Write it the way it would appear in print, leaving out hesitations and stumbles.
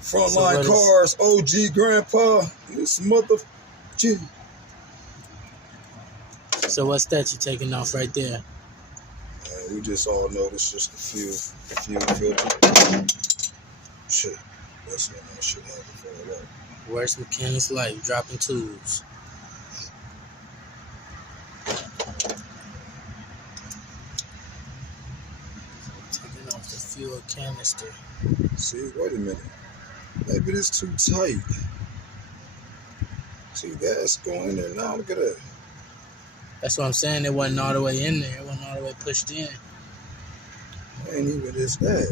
Frontline cars, OG grandpa, this mother. So what's that you taking off right there? We just all know this just a fuel filter. Shit, that's when that shit happened for that. Worst mechanic's life, dropping tools. Taking off the fuel canister. See, wait a minute. Maybe it's too tight. See, gas going in there now. Look at that. That's what I'm saying. It wasn't all the way in there. It wasn't all the way pushed in. Ain't even this bad.